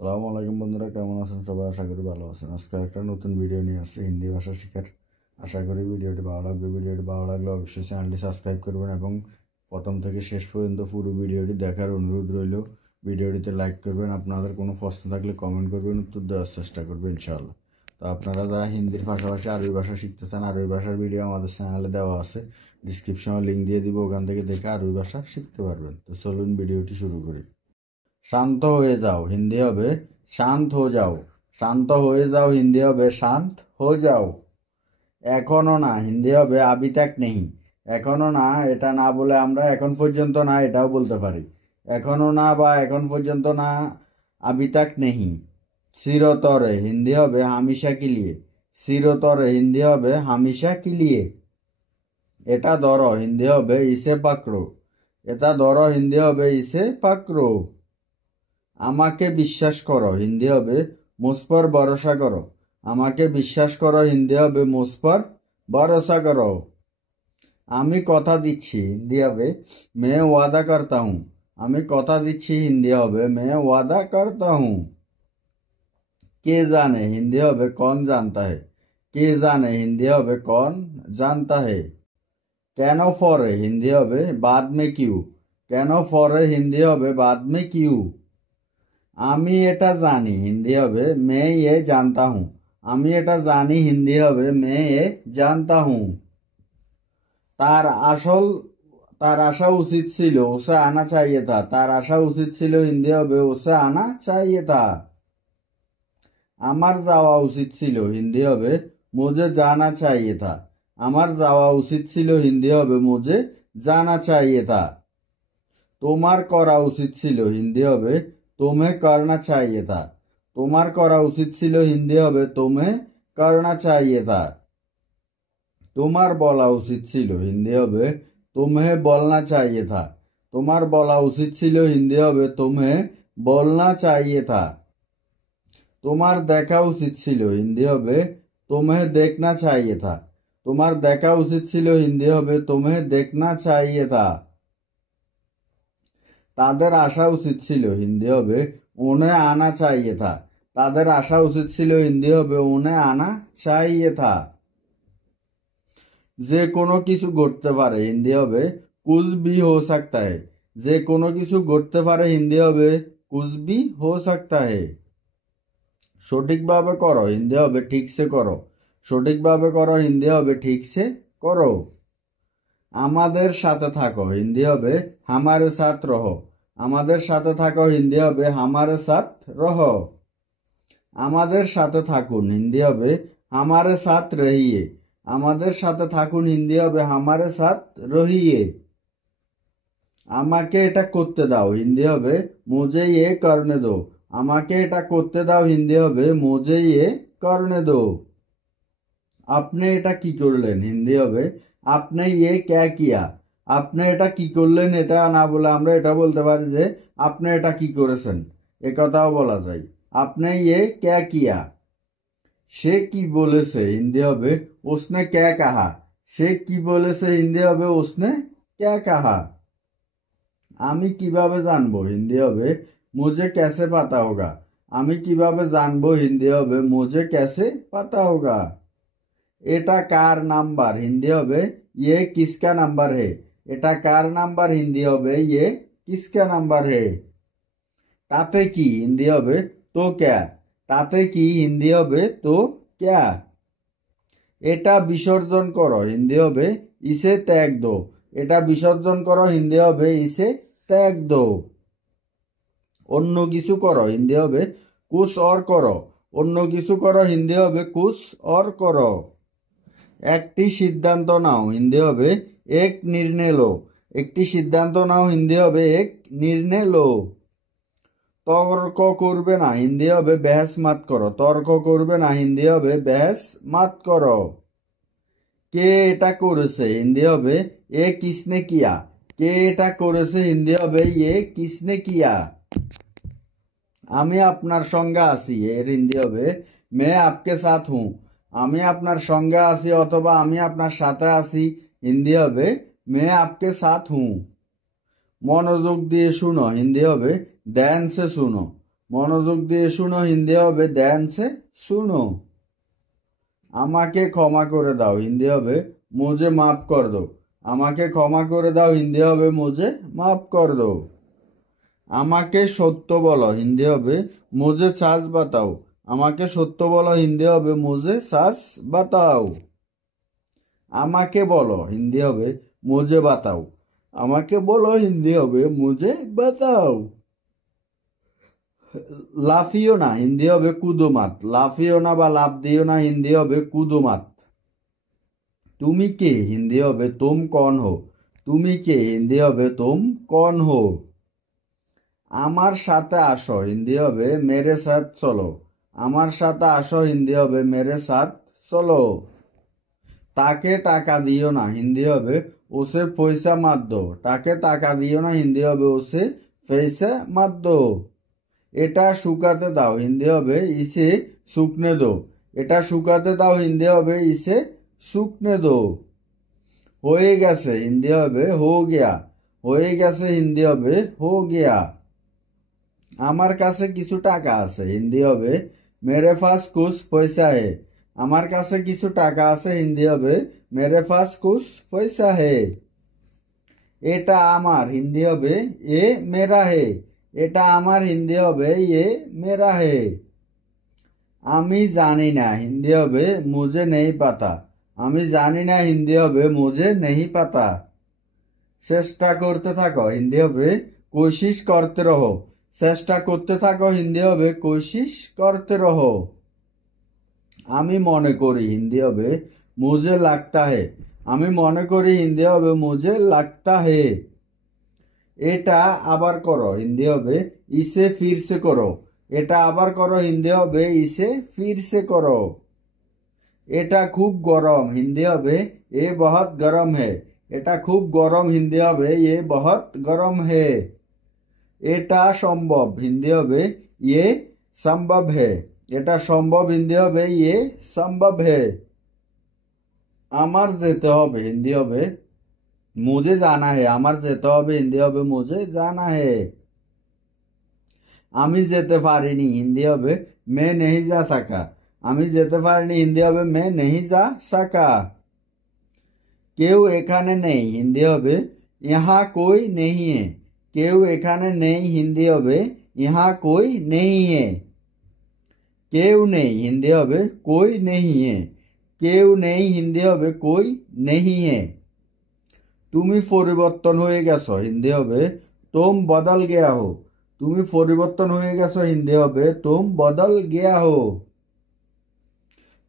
সালামু আলাইকুম বন্ধুরা, কেমন আছেন সবাই? আশা করি ভালো আছেন। আজকে একটা নতুন ভিডিও নিয়ে আসছি হিন্দি ভাষা শেখার। আশা করি ভিডিওটি ভালো লাগবে। ভিডিওটি ভালো লাগলে অবশ্যই চ্যানেলটি সাবস্ক্রাইব করবেন এবং প্রথম থেকে শেষ পর্যন্ত পুরো ভিডিওটি দেখার অনুরোধ রইল। ভিডিওটিতে লাইক করবেন, আপনাদের কোনো প্রশ্ন থাকলে কমেন্ট করবেন, উত্তর দেওয়ার চেষ্টা করবেন ইনশাআল্লাহ। তো আপনারা যারা হিন্দির পাশাপাশি আরবি ভাষা শিখতে চান, আরবি ভাষার ভিডিও আমাদের চ্যানেলে দেওয়া আছে, ডিসক্রিপশনে লিঙ্ক দিয়ে দিব, ওখান থেকে দেখে আরবি ভাষা শিখতে পারবেন। তো চলুন ভিডিওটি শুরু করি। শান্ত হয়ে যাও হিন্দি হবে শান্ত হয়ে যাও। শান্ত হয়ে যাও হিন্দি হবে শান্ত হয়ে যাও। এখনো না হিন্দি হবে আবি তাক নেই। এখনো না এটা না বলে আমরা এখন পর্যন্ত না এটাও বলতে পারি। এখনো না বা এখন পর্যন্ত না আবি তাক নেই। চিরতরে হিন্দি হবে হামেশা के लिए। চিরতরে হিন্দি হবে হামেশা के लिए। এটা ধরো হিন্দি হবে ইসে পাকড়ো। এটা ধরো হিন্দি হবে ইসে পাকড়ো। আমাকে বিশ্বাস করো হিন্দি হবে মুঝ पर ভরসা করো। আমাকে বিশ্বাস করো হিন্দি হবে মুঝ पर ভরসা করো। আমি কথা দিচ্ছি হিন্দি হবে मैं वादा करता हूँ। আমি কথা দিচ্ছি হিন্দি হবে मैं वादा करता हूँ। কে জানে হিন্দি হবে कौन जानता है। কে জানে হিন্দি হবে कौन जानता है। কেন ফরে হিন্দি হবে बाद में क्यों। কেন ফরে হিন্দি হবে बाद में क्यों। আমি এটা জানি হিন্দি হবে मैं ये जानता हूँ। আমি এটা জানি হিন্দি হবে मैं ये जानता हूँ। তার আসল তার আসা উচিত ছিল उसे आना चाहिए था। তার আসা উচিত ছিল হিন্দি হবে उसे आना चाहिए था। আমার যাওয়া উচিত ছিল হিন্দি হবে मुझे जाना चाहिए था। আমার যাওয়া উচিত ছিল হিন্দি হবে मुझे जाना चाहिए था। তোমার করা উচিত ছিল হিন্দি হবে तुम्हें करना चाहिए था। তোমার করা উচিত ছিল হিন্দি হবে तुम्हें करना चाहिए था। তোমার বলা উচিত ছিল হিন্দি হবে तुम्हें बोलना चाहिए था। তোমার বলা উচিত ছিল হিন্দি হবে तुम्हें बोलना चाहिए था। তোমার দেখা উচিত ছিল হিন্দি হবে तुम्हें देखना चाहिए था। তোমার দেখা উচিত ছিল হিন্দি হবে तुम्हें देखना चाहिए था। তাদের আসা উচিত ছিল হিন্দি হবে उन्हें आना चाहिए था। তাদের আসা উচিত ছিল হিন্দি হবে उन्हें आना चाहिए था। যে কোনো কিছু ঘটতে পারে হিন্দি হবে कुछ भी हो सकता है। যে কোনো কিছু ঘটতে পারে হিন্দি হবে कुछ भी हो सकता है। সঠিকভাবে করো হিন্দি হবে ঠিক সে করো। সঠিকভাবে করো হিন্দি হবে ঠিক সে করো। আমাদের সাথে থাকো হিন্দি হবে हमारे साथ रहो। আমাদের সাথে থাকো হিন্দি হবে हमारे साथ रहो। আমাদের সাথে থাকুন হিন্দি হবে हमारे साथ रहिए। আমাদের সাথে থাকুন হিন্দি হবে हमारे साथ रहिए। আমাকে এটা করতে দাও হিন্দি হবে मुझे ये करने दो। আমাকে এটা করতে দাও হিন্দি হবে मुझे ये करने दो। আপনি এটা কি করলেন হিন্দি হবে आपने ये क्या किया। আপনি এটা কি করলেন এটা না বলে আমরা এটা বলতে পারি যে আপনি এটা কি করেছেন, এ কথাও বলা যায়। আপনি ये क्या किया। সে কি বলেছে হিন্দি হবে उसने क्या कहा। সে কি বলেছে হিন্দি হবে उसने क्या कहा। আমি কিভাবে জানবো হিন্দি হবে मुझे कैसे पता होगा। আমি কিভাবে জানবো হিন্দি হবে मुझे कैसे पता होगा। এটা কার নাম্বার হিন্দি হবে ये किसका नंबर है। এটা কার নাম্বার হিন্দি হবে ये किसका नंबर है। তাতে কি হিন্দি হবে তো क्या। তাতে কি হিন্দি হবে তো क्या। এটা বিসর্জন করো হিন্দি হবে इसे त्याग दो। এটা বিসর্জন করো হিন্দি হবে इसे त्याग दो। অন্য কিছু করো হিন্দি হবে कुछ और करो। অন্য কিছু করো হিন্দি হবে कुछ और करो। একটি সিদ্ধান্ত নাও হিন্দি হবে এক নির্ণয় লো। একটি সিদ্ধান্ত নাও হিন্দি হবে এক নির্ণয় লো। তর্ক করবে না হিন্দি হবে বহস মত করো। তর্ক করবে না হিন্দি হবে বহস মত করো। কে এটা করেছে হিন্দি হবে এ কিসনে কিয়া। কে এটা করেছে হিন্দি হবে এ কিসনে কিয়া। আমি আপনার সঙ্গে আছি এর হিন্দি হবে मैं आपके साथ हूँ। আমি আপনার সঙ্গে আছি অথবা আমি আপনার সাথে আছি হিন্দি হবে मैं आपके साथ हूँ। মনোযোগ দিয়ে শুনো হিন্দি হবে ধ্যান সে শুনো। মনোযোগ দিয়ে শুনো, হিন্দি হবে ধ্যান সে শুনো। আমাকে ক্ষমা করে দাও, হিন্দি হবে মুঝে মাফ কর দো। আমাকে ক্ষমা করে দাও, হিন্দি হবে মুঝে মাফ কর দো। আমাকে সত্য বলো, হিন্দি হবে মুঝে সাচ বাতাও। আমাকে সত্য বলো, হিন্দি হবে মুঝে সাচ বাতাও। আমাকে বলো, হিন্দি হবে মুঝে বাতাও। আমাকে বলো, হিন্দি হবে মুঝে বাতাও। লাফিও না, হিন্দি হবে কুদুমাত। লাফিও না বা লাফ দিও না, হিন্দি হবে কুদুমাত। তুমি কে, হিন্দি হবে তুম কন হো। তুমি কে, হিন্দি হবে তুম কন হো। আমার সাথে আসো, হিন্দি হবে মেরে সাথ চলো। আমার সাথে আসো, হিন্দি হবে মেরে সাথ চলো। তাকে টাকা দিও না, হিন্দি হবে ওসে পয়সা মাত দো। তাকে টাকা দিও না, হিন্দি হবে ওসে পয়সা মাত দো। এটা শুকাতে দাও, হিন্দি হবে ইসে শুকনে দো। এটা শুকাতে দাও, হিন্দি হবে ইসে শুকনে দো। হয়ে গেছে, হিন্দি হবে হো গিয়া। হয়ে গেছে, হিন্দি হবে হো গিয়া। আমার কাছে কিছু টাকা আছে, হিন্দি হবে মেরে পাস কুছ পয়সা হে। আমার কাছে কিছু টাকা আছে, হিন্দি হবে মেরে পাস কুছ পয়সা হে। এটা আমার, হিন্দি হবে এ মেরা হে। এটা আমার, হিন্দি হবে এ মেরা হে। আমি জানি না, হিন্দি হবে মুঝে নেই পাতা। আমি জানি না, হিন্দি হবে মুঝে নেই পাতা। চেষ্টা করতে থাকো, হিন্দি হবে কোশিশ করতে রহো। চেষ্টা করতে থাকো, হিন্দি হবে কোশিশ করতে রহো। আমি মনে করি, হিন্দি হবে মুঝে লাগতা হে। আমি মনে করি, হিন্দি হবে মুঝে লাগতা হে। এটা আবার করো, হিন্দি হবে ইসে ফিরসে করো। এটা আবার করো, হিন্দি হবে ইসে ফিরসে করো। এটা খুব গরম, হিন্দি হবে এ বহুত গরম হে। এটা খুব গরম, হিন্দি হবে এ বহুত গরম হে। এটা সম্ভব, হিন্দি হবে ইয়ে সম্ভব হে। এটা সম্ভব, হিন্দি হবে ইয়ে সম্ভব হে। আমার যেতে হবে, হিন্দি হবে মুঝে জানা হে। আমার যেতে হবে, হিন্দি হবে মুঝে জানা হে। আমি যেতে পারিনি, হিন্দি হবে মে নেহি যা সাকা। আমি যেতে পারিনি, হিন্দি হবে মে নেহি যা সাকা। কেউ এখানে নেই, হিন্দি হবে ইহা কই নেহি হে। কেউ এখানে নেই, হিন্দি হবে ইহা কই নেহি হে। কেউ নেই, হিন্দি হবে কই নেহি হে। কেউ নেই, হিন্দি হবে কই নেহি হে। তুমি পরিবর্তন হয়ে গেছো, হিন্দি হবে তুম বদল গেয়া হো। তুমি পরিবর্তন হয়ে গেছো, হিন্দি হবে তুম বদল গেয়া হো।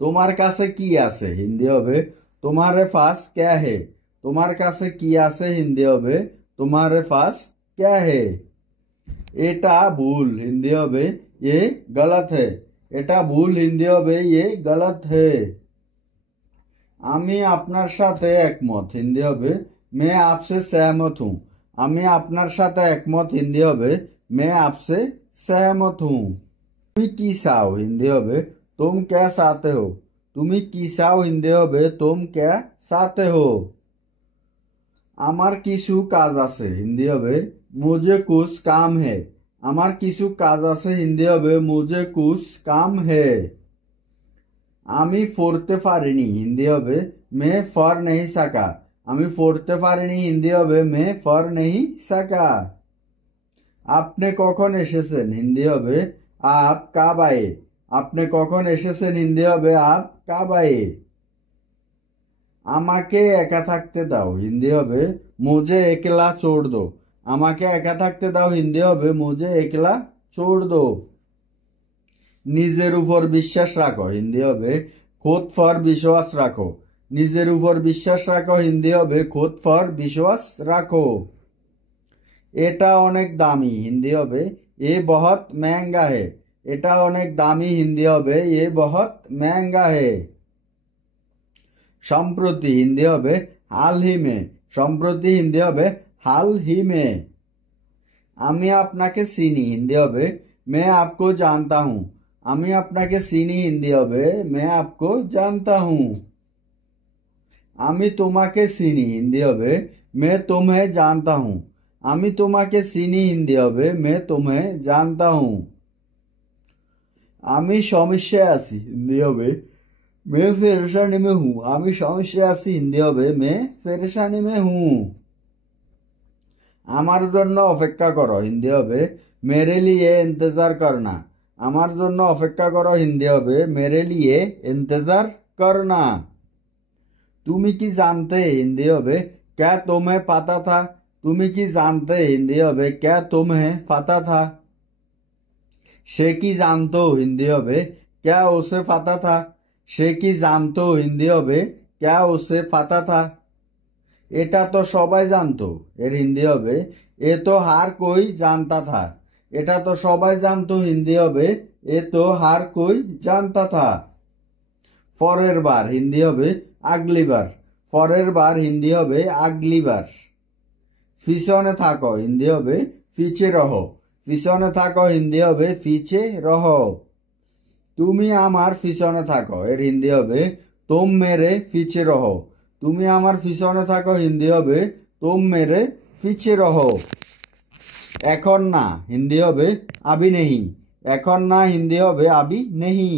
তোমার কাছে কি আছে, হিন্দি হবে তোমারে পাস ক্যা হে। তোমার কাছে কি আছে, হিন্দি হবে তোমারে পাস ক্যা হে। এটা ভুল, হিন্দি হবে ये गलत है। এটা ভুল, হিন্দি হবে ये गलत है। আমি আপনার সাথে একমত, হিন্দি হবে मैं आपसे सहमत हूँ। আমি আপনার সাথে একমত, হিন্দি হবে मैं आपसे सहमत हूँ। তুমি কি চাও, হিন্দি হবে तुम क्या चाहते हो। তুমি কি চাও, হিন্দি হবে तुम क्या चाहते हो। আমার কিছু কাজ আছে, হিন্দি হবে मुझे कुछ काम है। আমার কিছু কাজ আছে, হিন্দি হবে मुझे कुछ काम है। আমি পড়তে পারিনি, হিন্দি হবে मैं पढ़ नहीं सका। আমি পড়তে পারিনি, হিন্দি হবে मैं पढ़ नहीं सका। আপনি কখন এসেছেন, হিন্দি হবে आप कब आए। আপনি কখন এসেছেন, হিন্দি হবে आप कब आए। আমাকে একা থাকতে দাও, হিন্দি হবে মুঝে একলা छोड़ दो। আমাকে একা থাকতে দাও, হিন্দি হবে মুঝে একলা छोड़ दो। নিজের উপর বিশ্বাস রাখো, হিন্দি হবে खुद पर विश्वास রাখো। নিজের উপর বিশ্বাস রাখো, হিন্দি হবে खुद पर विश्वास রাখো। এটা অনেক দামি, হিন্দি হবে ये बहुत महंगा है। এটা অনেক দামি, হিন্দি হবে ये बहुत महंगा है। সম্প্রতি, হিন্দি হবে হাল হি মে। সম্প্রতি, হিন্দি হবে হাল হি মে। আমি আপনাকে চিনি, হিন্দি হবে मैं आपको जानता हूँ। আমি আপনাকে চিনি, হিন্দি হবে मैं आपको जानता हूँ। আমি তোমাকে চিনি, হিন্দি হবে मैं तुम्हें जानता हूँ। আমি তোমাকে চিনি, হিন্দি হবে मैं तुम्हें जानता हूँ। আমি সমস্যায় আছি হিন্দি হবে মে পেরেশানি মে হুঁ। আমি সমস্যায় আছি হিন্দি হবে মে পেরেশানি মে হুঁ। আমার জন্য অপেক্ষা করো হিন্দি হবে মেরে লিয়ে ইন্তজার করনা। আমার জন্য অপেক্ষা করো হিন্দি হবে মেরে লিয়ে ইন্তজার করনা। তুমি কি জানতে হিন্দি হবে क्या तुम्हें पता था। তুমি কি জানতে হিন্দি হবে क्या तुम्हें पता था। সে কি জানতো হিন্দি হবে क्या उसे पता था। সে কি জানতো হিন্দি হবে क्या उसे पता था। এটা তো সবাই জানতো এর হিন্দি হবে এ তো হার কই জানতা থা। এটা তো সবাই জানতো হিন্দি হবে এ তো হার কই জানতা থা। পরের বার হিন্দি হবে আগলি বার। পরের বার হিন্দি হবে আগলি বার। পিছনে থাকো হিন্দি হবে পিছে রহো। পিছনে থাকো হিন্দি হবে পিছে রহো। তুমি আমার পিছনে থাকো এর হিন্দি হবে তুম মেরে পিছে রহো। তুমি আমার পিছনে থাকো হিন্দি হবে তুম মেরে পিছে রহো। এখন না হিন্দি হবে আবি নেহি। এখন না হিন্দি হবে আবি নেহি।